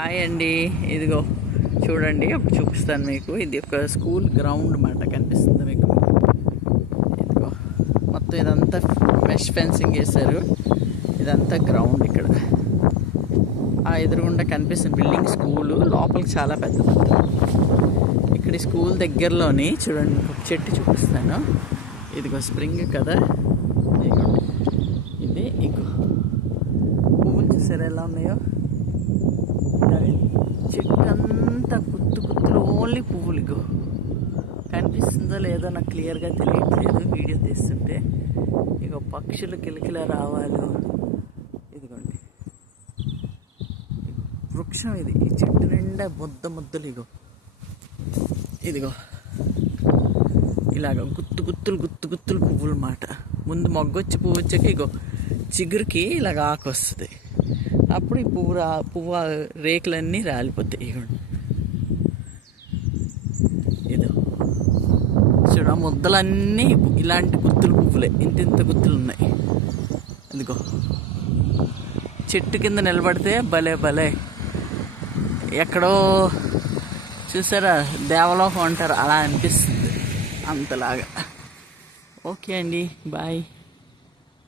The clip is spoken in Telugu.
హాయ్ అండి, ఇదిగో చూడండి, అప్పుడు చూపిస్తాను మీకు. ఇది ఒక స్కూల్ గ్రౌండ్ మాట కనిపిస్తుంది మీకు. ఇదిగో మొత్తం ఇదంతా మెష్ ఫెన్సింగ్ వేశారు. ఇదంతా గ్రౌండ్. ఇక్కడ ఆ ఎదురుగుండా కనిపిస్తుంది బిల్డింగ్ స్కూలు. లోపలికి చాలా పెద్దది. ఇక్కడ స్కూల్ దగ్గరలోని చూడండి, ఒక చెట్టు చూపిస్తాను. ఇదిగో స్ప్రింగ్ కదా, ఇది ఇగో పువ్వులు చూసారు ఎలా ఉన్నాయో. చెట్టు అంతా గుత్తులు ఓన్లీ పువ్వులు. ఇగో కనిపిస్తుందో లేదో నాకు క్లియర్గా తెలియట్లేదు వీడియో తీస్తుంటే. ఇగో పక్షులు కిలకిల రావాలు. ఇదిగోండి వృక్షం ఇది. ఈ చెట్టు నిండా ముద్దలు. ఇదిగో ఇలాగ గుత్తులు పువ్వులు మాట. ముందు మొగ్గొచ్చి పువ్వు వచ్చాక ఇగో చిగురికి ఇలాగ ఆకు వస్తుంది. అప్పుడు ఈ పువ్వు రేకులన్నీ రాలిపోతాయి. ఇదో చూడ ముద్దలన్నీ ఇలాంటి గుత్తులు పువ్వులే. ఇంత గుత్తులు ఉన్నాయి. ఇదిగో చెట్టు కింద నిలబడితే భలే ఎక్కడో చూసారా దేవలోకం అంటారు, అలా అనిపిస్తుంది అంతలాగా. ఓకే అండి, బాయ్.